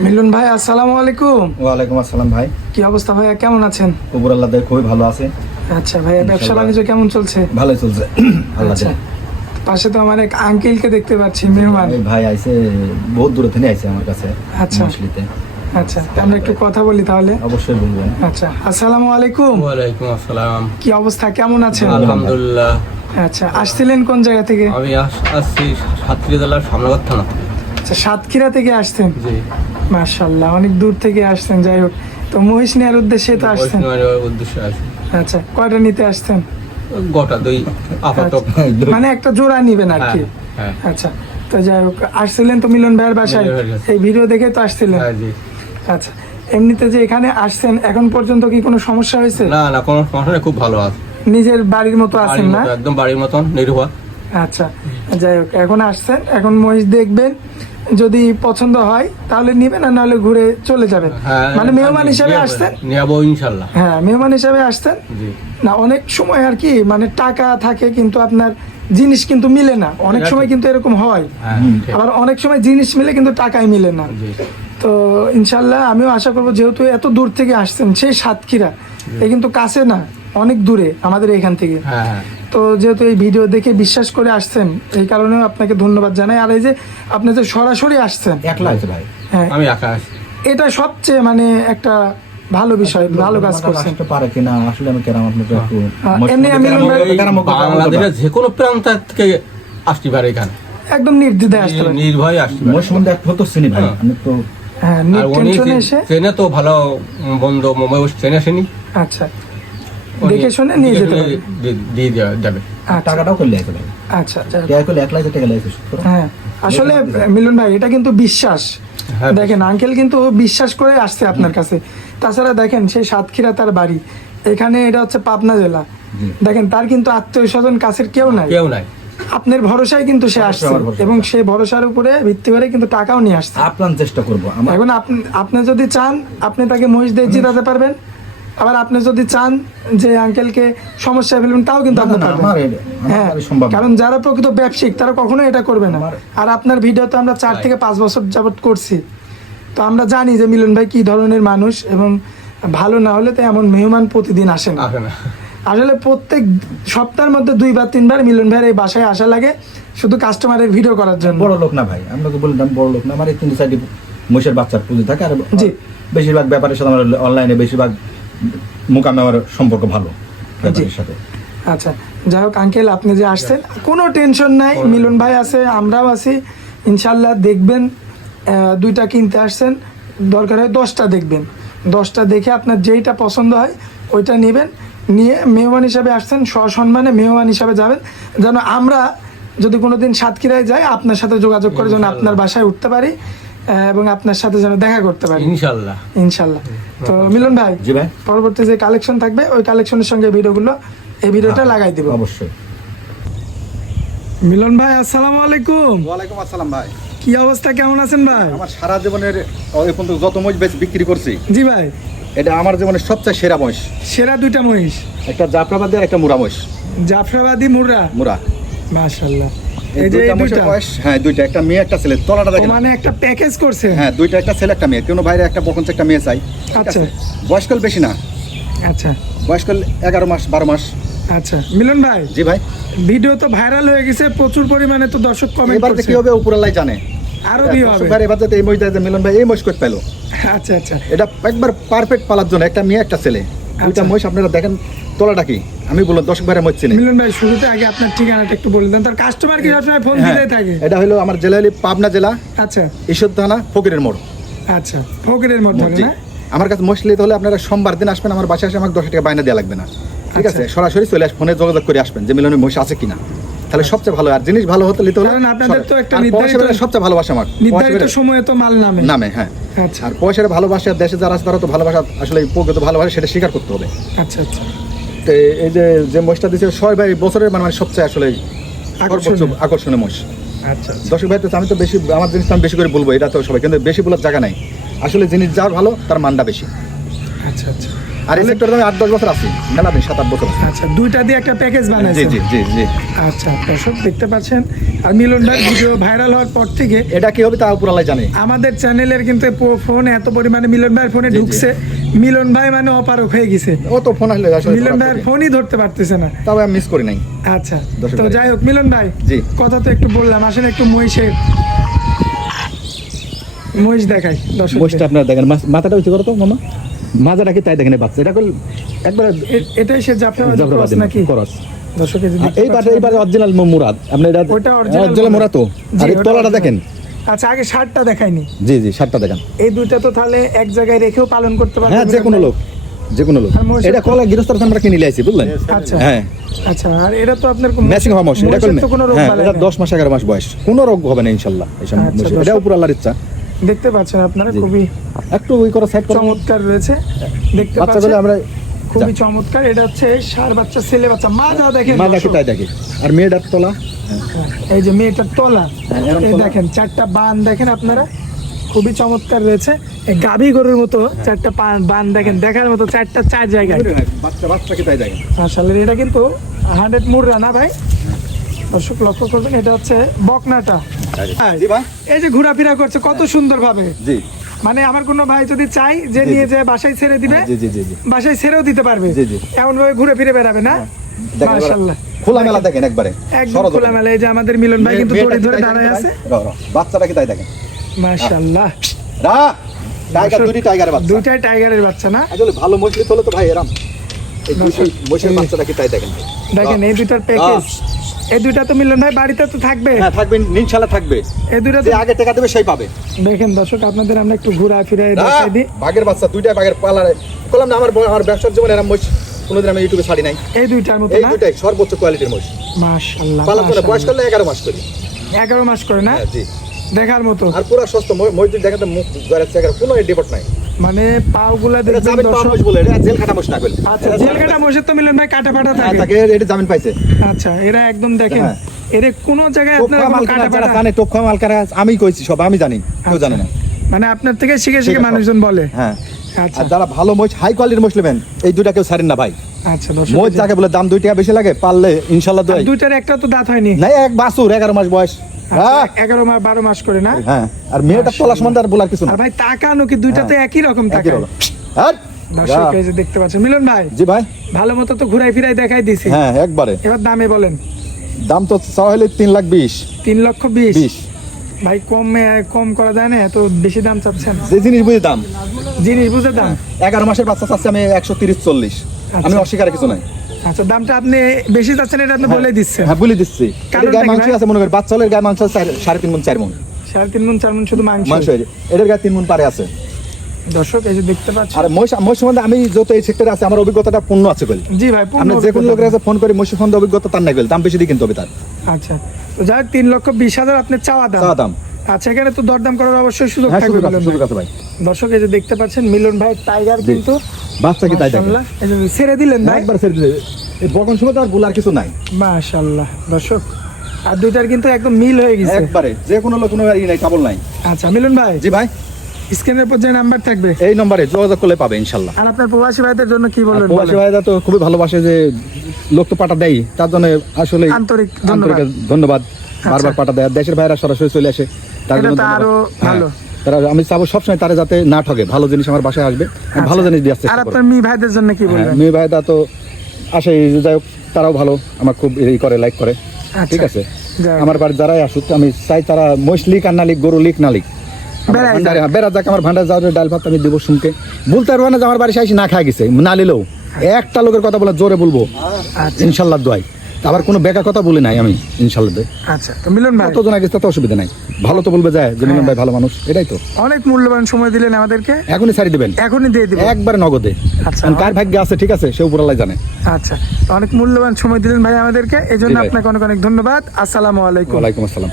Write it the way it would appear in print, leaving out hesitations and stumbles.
মিলন ভাই, আসসালামু আলাইকুম। ওয়ালাইকুম আসসালাম ভাই। কি অবস্থা ভাইয়া, কেমন আছেন? উপর আল্লাহ দয়া খুবই ভালো আছে। আচ্ছা ভাইয়া, ব্যবসা বাণিজ্য কেমন চলছে? ভালোই চলছে আল্লাহ আচ্ছা, দয়া। পাশে তো আমার এক আঙ্কেলকে দেখতে পাচ্ছি, মেহমান। এই ভাই আইছে, বহুত দূরে থেকে আইছে আমার কাছে। আচ্ছা। মছলিতে। আচ্ছা, তো আমরা একটু কথা বলি তাহলে। অবশ্যই বলবেন। আচ্ছা, আসসালামু আলাইকুম। ওয়ালাইকুম আসসালাম। কি অবস্থা, কেমন আছেন? আলহামদুলিল্লাহ। আচ্ছা, আসছিলেন কোন জায়গা থেকে? আমি আসছি সাতক্ষীরা জেলার সামনাবাদ থানা। আচ্ছা, সাতক্ষীরা থেকে আসছেন? জি। মাশাআল্লাহ, অনেক দূর থেকে আসছেন। যাই হোক, তো মহিষ নেওয়ার উদ্দেশ্যে তো আসছেন। উদ্দেশ্যে আছে। আচ্ছা, কয়টা নিতে আসছেন? গোটা দুই আপাতত। মানে একটা জোড়া নিবেন আর কি? হ্যাঁ। আচ্ছা, তো যাই হোক, আসছিলেন তো মিলন ভাইয়ের বাসায়, মিলন ভাইয়ের কাছে। এই ভিডিও দেখে তো আসছিলেন? হ্যাঁ জি। আচ্ছা, এমনিতে যে এখানে আসছেন এখন পর্যন্ত কি কোনো সমস্যা হয়েছে? না না, কোনো সমস্যা নেই, খুব ভালো আছে। নিজের বাড়ির মতো আছেন না? একদম বাড়ির মতন নির্ভর। আচ্ছা, যাই হোক, এখন আসছেন, এখন মহিষ দেখবেন, যদি পছন্দ হয় তাহলে নিবেন, আর নাহলে ঘুরে চলে যাবেন। হ্যাঁ, মানে মেহমান হিসাবে আসছেন? নেবো ইনশাল্লাহ। হ্যাঁ, মেহমান হিসাবে আসছেন। জি। না, অনেক সময় আর কি, মানে টাকা থাকে কিন্তু আপনার জিনিস কিন্তু মিলে না, অনেক সময় কিন্তু এরকম হয়। হ্যাঁ ঠিক। আবার অনেক সময় জিনিস মিলে কিন্তু টাকাই মিলে না। জি। তো ইনশাল্লাহ আমিও আশা করবো, যেহেতু এত দূর থেকে আসছেন, সেই সাতক্ষীরা এ কিন্তু কাছে না, অনেক দূরে আমাদের এখান থেকে। হ্যাঁ হ্যাঁ। তো যেহেতু এই ভিডিও দেখে বিশ্বাস করে আসছেন, এই কারণেও আপনাকে ধন্যবাদ জানাই। আর এই যে আপনি যে সরাসরি আসছেন, একলা আছে ভাই। হ্যাঁ, আমি একা আসি। এটা সবচেয়ে মানে একটা ভালো বিষয়, ভালো কাজ করছেন। আসতে পারে কিনা আসলে আমি কেরাম আপনাকে একটু এমনি আমি এই বাংলাদেশের যে কোনো প্রান্ত থেকে আসতে পারে এখানে, একদম নির্দ্বিধায় আসতে পারেন। নির্ভয়ে আসতে পারে। মোর সম্বন্ধে এক ফটো চিনি ভাই। হ্যাঁ। আমি তো হ্যাঁ, আর উনি টেনশনে এসে। ট্রেনে তো ভালো বন্ধু মুম্বাই ট্রেনে আসেনি। আচ্ছা, দেখে শুনে নিয়ে যেতে পারেন। দিয়ে যাবে। আচ্ছা, টাকাটাও করলে আছে ভাই। আচ্ছা, যাই হোক। টাকা করলে একলাই টাকা লাগছে। হ্যাঁ, আসলে মিলন ভাই, এটা কিন্তু বিশ্বাস। হ্যাঁ। দেখেন, আঙ্কেল কিন্তু বিশ্বাস করে আসছে আপনার কাছে। তাছাড়া দেখেন, সেই সাতক্ষীরা তার বাড়ি, এখানে এটা হচ্ছে পাবনা জেলা। দেখেন, তার কিন্তু আত্মীয় স্বজন কাছের কেউ নাই, কেউ নাই। আপনার ভরসায় কিন্তু সে আসছে, আমার ভরসা। এবং সেই ভরসার উপরে ভিত্তি করে কিন্তু টাকাও নিয়ে আসছে। আপ্রাণ চেষ্টা করবো আমার। এখন আপনি যদি চান, আপনি তাকে মহিষ দিয়ে জিতাতে পারবেন। আবার আপনি যদি চান যে আঙ্কেলকে সমস্যায় ফেলবেন, তাও কিন্তু আপনি পারবেন। হ্যাঁ, সম্ভব না। কারণ যারা প্রকৃত ব্যবসায়িক তারা কখনোই এটা করবে না। আর আপনার ভিডিও তো আমরা 4 থেকে 5 বছর যাবত করছি, তো আমরা জানি যে মিলন ভাই কি ধরনের মানুষ, এবং ভালো না হলে তো এমন মেহমান প্রতিদিন আসে না। আসে না। আসলে প্রত্যেক সপ্তাহের মধ্যে 2 বা 3 বার মিলন ভাইয়ের এই বাসায় আসা লাগে, শুধু কাস্টমারের ভিডিও করার জন্য। বড় লোক না ভাই, আপনাকে বললাম বড় লোক না। আমার এই 3-4টি মহিষের বাচ্চার পুঁজি থাকে। আর জি। বেশিরভাগ ব্যাপারের সাথে আমার অনলাইনে বেশিরভাগ মুকামে আমার সম্পর্ক ভালো ব্যাপারের সাথে। আচ্ছা, যাই হোক আঙ্কেল, আপনি যে আসছেন, কোনো টেনশন নাই, মিলন ভাই আছে, আমরাও আছি। ইনশাল্লাহ দেখবেন, 2টা কিনতে আসছেন, দরকার হয় 10টা দেখবেন। 10টা দেখে আপনার যেইটা পছন্দ হয় ওইটা নেবেন, নিয়ে মেহমান হিসাবে আসছেন, সসম্মানে মেহমান হিসাবে যাবেন। যেন আমরা যদি কোনোদিন সাতক্ষীরায় যাই, আপনার সাথে যোগাযোগ করে যেন আপনার বাসায় উঠতে পারি, এবং আপনার সাথে যেন দেখা করতে পারি ইনশাল্লাহ। ইনশাল্লাহ। তো মিলন ভাই, জি ভাই। পরবর্তী যে কালেকশন থাকবে, ওই কালেকশনের সঙ্গে এই ভিডিওটা লাগাই দিব অবশ্যই। মিলন ভাই, আসসালামু আলাইকুম। ওয়ালাইকুম আসসালাম ভাই। কি অবস্থা, কেমন আছেন ভাই? আমার সারা জীবনের এই পর্যন্ত যত মহিষ বিক্রি করছি, জি ভাই, এটা আমার জীবনের সবচেয়ে সেরা মহিষ। সেরা 2টা মহিষ, একটা জাফরাবাদী আর একটা মুরা মহিষ। জাফরাবাদী মুর্রা, মুরা। মাশাআল্লাহ। এই এই যে দুইটা এই মহিষের 2টা, বয়স, হ্যাঁ দুইটা, একটা মেয়ে একটা ছেলে। তলাটা ও দেখেন। মানে একটা প্যাকেজ করছে। হ্যাঁ, দুইটা, একটা ছেলে একটা মেয়ে। কোনো বাইরে একটা বকন একটা মেয়ে চাই। ঠিক আচ্ছা। আছে? বয়সকাল বেশি না, আচ্ছা বয়সকাল 11 মাস 12 মাস। আচ্ছা, মিলন ভাই, জি ভাই। ভিডিও তো ভাইরাল হয়ে গেছে প্রচুর পরিমাণে, তো দর্শক কমেন্ট এবার করছে, কি হবে উপরালাই জানে। আরো বিয়ে হবে। এবার এবার এই মহিষ দেয় যে মিলন ভাই এই মহিষ করতে পেলো। আচ্ছা আচ্ছা, এটা একবার পারফেক্ট পালার জন্য, একটা মেয়ে একটা ছেলে। দুইটা আচ্ছা। মহিষ আপনারা দেখেন, তলাটা কি আমি বললাম দর্শক ভাইরা মহিষ চিনে। মিলন ভাই, শুরুতে আগে আপনার ঠিকানাটা একটু বলে দেন, তার কাস্টমার কি সবসময় ফোন হ্যাঁ, দিতেই থাকে। এটা হলো আমার জেলা হলো পাবনা জেলা, আচ্ছা ঈশ্বর থানা, ফকিরের মোড়। আচ্ছা, ফকিরের মধ্যে জি। না? আমার কাছে মহিষ নিতে হলে আপনারা সোমবার দিন আসবেন, আমার বাসায় এসে আমাকে 10 টাকা বাইনা দেওয়া লাগবে না। ঠিক আছে? আচ্ছা। সরাসরি চলে আসবেন, ফোনে যোগাযোগ করে আসবেন যে মিলনের মহিষ আছে কিনা। তাহলে সবচেয়ে ভালো। আর জিনিস ভালো হতে নিতে হলে কারণ আপনাদের তো একটা আর নির্ধারিত- পয়সাটা সবচেয়ে ভালোবাসা আমার নির্ধারিত পয়সাটা সময়ে তো মাল নামে। নামে। হ্যাঁ, আচ্ছা আর পয়সার ভালোবাসা দেশে যারা আছে তারা তো ভালোবাসা, আসলে প্রকৃত ভালোবাসা সেটা স্বীকার করতে হবে। আচ্ছা আচ্ছা, তো এই যে মহিষটা দিচ্ছে 6 ভাই বছরের মানে সবচেয়ে আসলে সর্বোচ্চ আকর্ষণীয় মহিষ। আচ্ছা আচ্ছা। দর্শক ভাই, তো আমি তো বেশি আমার জিনিসটা আমি বেশি করে বলবো, এটা তো সবাই, কিন্তু বেশি বলার জায়গা নাই। আসলে জিনিস যার ভালো তার মানটা বেশি। আচ্ছা আচ্ছা আর এই সেক্টরে আমি 8-10 বছর আছি, মেলা দিন 7-8 বছর আছি। আচ্ছা, দুইটা দিয়ে একটা প্যাকেজ জি বানাইছেন। জি জি জি। আচ্ছা, দর্শক দেখতে পাচ্ছেন। আর মিলন ভাই ভিডিও ভাইরাল হওয়ার পর থেকে এটা কি হবে তা উপর আল্লাহ জানে। আমাদের চ্যানেলের কিন্তু ফোন এত পরিমাণে মিলন ভাইয়ের ফোনে জি, জি। ঢুকছে, মিলন ভাই মানে অপারক হয়ে গেছে। ও তো ফোন আসলে আসলে মিলন ভাইয়ের ফোনই ধরতে পারতেছে না। তবে আমি মিস করি নাই। আচ্ছা, দর্শক তো ভাই। যাই হোক মিলন ভাই, জি। কথা তো একটু বললাম, আসলে একটু মহিষ দেখাই দর্শক। মোষটা আপনারা দেখেন, মাথাটা উঁচু করো তো মামা, মাজাটা কি তাই দেখেন, এই বাচ্চা এটা একবার এটাই সে জাফরাবাদী ক্রস নাকি খরচ। দর্শক? এই যে দেখতে এইবার পাচ্ছেন। এইবার অরিজিনাল মুরাদ, আপনি এটা ওইটা original অরিজিনাল মুরাদ তো। জি, আর এই ওটা তলাটা original। দেখেন। আচ্ছা, আগে শার্টটা দেখাইনি। জি জি, সাতটা দেখেন। এই দুইটা তো তাহলে এক জায়গায় রেখেও পালন করতে পারবে? হ্যাঁ, যে কোনো লোক, যে কোনো লোক। আর মোষের এটা কলা গৃহস্থর আমরা কিনে নিয়ে আসি, বুঝলেন? আচ্ছা হ্যাঁ, আচ্ছা। আর এটা তো আপনার ম্যাচিং হওয়া মোষ, এটা মোষের তো কোনো রোগ হ্যাঁ, বালাই এটা নাই। 10 মাস 11 মাস বয়স, কোনো রোগ হবে না ইনশাআল্লাহ। এইসব আচ্ছা, মোষ, দর্শক। এটা উপর আল্লাহর ইচ্ছা। দেখতে পাচ্ছেন আপনারা, জি। খুবই একটু ওই করে সাইড করে চমৎকার রয়েছে। দেখতে বাচ্চাগুলো পাচ্ছেন আমরা খুবই চমৎকার। এটা হচ্ছে ষাঁড় বাচ্চা, ছেলে বাচ্চা। মা যা দেখেন মা দেখি দর্শক। তাই দেখি। আর মেয়েটার তলা এই যে মেয়েটার তলা, এরম এই তলা। দেখেন চারটা বান দেখেন আপনারা, খুবই চমৎকার রয়েছে। এই গাভী গরুর মতো চারটা বান দেখেন, দেখার মতো চার জায়গায়। বাচ্চা বাচ্চাকে তাই দেখেন। আসলে এটা কিন্তু 100 মুররা না ভাই? দর্শক লক্ষ্য করবেন, এটা হচ্ছে বকনাটা। জি ভাই। এই যে ঘোরাফেরা করছে কত সুন্দর ভাবে, জি মানে আমার কোনো ভাই যদি চাই যে জি, নিয়ে জি। যায় বাসায় ছেড়ে দিবে, জি জি জি জি। বাসায় ছেড়েও দিতে পারবে, জি, জি। এমন ভাবে ঘুরে ফিরে বেড়াবে না? দেখেন এবার মাশাআল্লাহ, খোলা মেলা দেখেন একবারে। একদম সরজ খোলা মেলা। এই যে আমাদের মিলন ভাই কিন্তু মেয়েটা দড়ি কি ধরে তাই দাঁড়ায় দেখেন আছে। ভাই? রহ, রহ। বাচ্চাটাকে তাই দেখেন। মাশাআল্লাহ, রা টাইগার, দুটি টাইগারের বাচ্চা। দুইটাই টাইগারের বাচ্চা না? আসলে ভালো মছলি তোলে তো ভাই এরাম। এই দুটি মোষের বাচ্চাটাকে তাই দেখেন। দেখেন এই দুইটার প্যাকেজ, এই দুইটা তো মিলন ভাই বাড়িতে তো থাকবে। হ্যাঁ, থাকবে ইনশাআল্লাহ থাকবে। এই দুইটা যে তো আগে টাকা দেবে সেই পাবে। দেখেন দর্শক, আপনাদের আমরা একটু ঘুরা ফিরে দেখাই দিই। বাঘের বাচ্চা, দুইটাই বাঘের পালারে। বললাম না, আমার ব্যবসার জীবনে এরম মোষ কোনোদিন আমি ইউটিউবে ছাড়ি নাই। এই দুইটার মতো এই না? দুইটাই সর্বোচ্চ কোয়ালিটির মোষ। মাশাআল্লাহ, পালন করে বয়স মাশাআল্লাহ। করলে 11 মাস করি। 11 মাস করে না? হ্যাঁ, জি। দেখার মতো, আর পুরো সুস্থ মোষ, যদি দেখেন তো মুখ জড়াচ্ছে, কোনো ডিপোর্ট নাই। মানে পাগুলা এটা দেখবেন জামিন পাওয়া দর্শক। মোষ বলে, এটা জেল খাটা মোষ না বলে। আচ্ছা, জেল কাটা মোষের তো মিলন ভাই কাটা ফাটা হ্যাঁ, থাকে। থাকে, এটা জামিন পাইছে। আচ্ছা, এরা একদম দেখেন, হ্যাঁ। এর কোন জায়গায় আপনারা টোপখা কোনো মালকারা কাটা যারা ফাটা, জানে, টোপখা মালকারা আমি কইছি সব, আমি জানি, কেউ জানে না। মানে আপনার থেকে শিখে ঠিক শিখে আছে। মানুষজন বলে। হ্যাঁ। আচ্ছা আর যারা ভালো মোষ, হাই কোয়ালিটির মোষ নেবেন, এই দুইটা কেউ ছাড়েন না ভাই। আচ্ছা দর্শক, মোষ যাকে বলে দাম 2 টাকা বেশি লাগে, পারলে ইনশাআল্লাহ আর দোয়াই। দুইটার একটা তো দাঁত হয়নি। নাই, এক বাছুর 11 মাস বয়স। আচ্ছা, হ্যাঁ 11 মাস 12 মাস করে না? হ্যাঁ। আর মেয়েটা পলাশ মন্দার বলার কিছু না। আর ভাই তাকানো কি দুইটাতে একই রকম একই তাকায়? রকম। হ্যাঁ, দর্শক যা। এই যে দেখতে পাচ্ছেন মিলন ভাই, জি ভাই। ভালো মতো তো ঘুরাই ফিরাই দেখাই দিছি। হ্যাঁ, একবারে। এবার দামে বলেন। দাম তো চাওয়া হলে 3,20,000। 3,20,000। 20 ভাই কম করা যায় না? এত বেশি দাম চাচ্ছেন? যে জিনিস বুঝে দাম। জিনিস বুঝে দাম। 11 মাসের বাচ্চা চাচ্ছে আমি 130-40। আমি অস্বীকার কিছু নাই। আচ্ছা, দামটা আপনি বেশি চাচ্ছেন, এটা আপনি বলে দিচ্ছেন। হ্যাঁ, বলে দিচ্ছি। কারণটা এটার গায়ে কি মাংস ভাই? আছে, মনে করি বাচ্চা হলে গায়ে মাংস আছে 3.5 মণ 4 মণ 3.5 মণ 4 মণ শুধু মাংস। মাংস হয়েছে। এটার গায়ে 3 মণ পারে আছে। দর্শক এই যে দেখতে পাচ্ছেন। আর মহিষ সম্বন্ধে আমি যত এই সেক্টরে আছে, আমার অভিজ্ঞতাটা পূর্ণ আছে বলে। জি ভাই, পূর্ণ আপনি যে কোনো অভিজ্ঞতা। লোকের কাছে ফোন করে মহিষ সম্বন্ধে অভিজ্ঞতা তার নাই বলে, দাম বেশি দিয়ে কিনতে হবে তার। আচ্ছা, তো যাই 3,20,000 আপনার চাওয়া দাম। চা দাম। আচ্ছা, এখানে তো দরদাম করার অবশ্যই সুযোগ হ্যাঁ, থাকবে সুযোগ আছে, মিলন সুযোগ ভাই। আছে ভাই। দর্শক এই যে দেখতে পাচ্ছেন মিলন ভাই টাইগার জি। কিন্তু বাচ্চা কি তাই দেখেন। মাশাআল্লাহ, এই যে ছেড়ে দিলেন ভাই। একবার ছেড়ে দিলে এই বকন সময় তো আর বলার কিছু নাই। মাশাআল্লাহ দর্শক, আর দুইটার কিন্তু একদম মিল হয়ে গেছে। একবারে যে কোনো লোক কোনো নাই, কাবল নাই। আচ্ছা মিলন ভাই, জি ভাই, স্ক্রিনের উপর যে নাম্বার থাকবে, এই নম্বরে যোগাযোগ করলে পাবে ইনশাল্লাহ। আর আপনার প্রবাসী ভাইদের জন্য কি আর বলবেন? প্রবাসী ভাইরা তো খুবই ভালোবাসে, যে লোক তো পাঠা দেয়, তার জন্য আসলে আন্তরিক ধন্যবাদ। ধন্যবাদ। বারবার পাঠা দেয়, আর দেশের ভাইরা সরাসরি চলে আসে, তার এটা জন্য তো ধন্যবাদ। আরো হ্যাঁ, ভালো। তারা আমি চাবো সবসময় তারা যাতে না ঠকে, ভালো জিনিস আমার বাসায় আসবে, আমি ভালো আচ্ছা। জিনিস দিয়ে আসতে আর চেষ্টা করবো। আপনার মেয়ে ভাইদের জন্য কি হ্যাঁ, বলবেন? মেয়ে ভাইরা তো আসে, যাই হোক তারাও ভালো, আমার খুব ই করে, লাইক করে। আচ্ছা, ঠিক আছে, যাই হোক। আমার বাড়ি যারাই আসুক, আমি চাই তারা মহিষ লিক আর না লিক, গরু লিক না লিক, বেড়ায় যাক। বেড়া যাক, আমার ভান্ডার যাওয়ার ডাল ভাত আমি দেবো শুনকে। বলতে পারবো না যে আমার বাড়ি আসি না খাই গেছে, না নিলেও একটা লোকের কথা বলে জোরে বলবো আচ্ছা ইনশাল্লাহ দোয়াই। আবার কোনো বেকার কথা বলি নাই আমি ইনশাল্লাহ দোয়াই। আচ্ছা, তো মিলন ভাই কতজন আগে তো অসুবিধা নাই, ভালো তো বলবে যায় যে মিলন ভাই ভালো মানুষ, এটাই তো। অনেক মূল্যবান সময় দিলেন আমাদেরকে, এখনই ছাড়ি দিবেন, এখনই দিয়ে দিব। একবার নগদে। আচ্ছা। কারণ কার ভাগ্যে আছে ঠিক আছে, সে উপরালাই জানে। আচ্ছা, তো অনেক মূল্যবান সময় দিলেন ভাই আমাদেরকে, এই জন্য জি ভাই। আপনাকে অনেক অনেক ধন্যবাদ। আসসালামু আলাইকুম। ওয়ালাইকুম আসসালাম।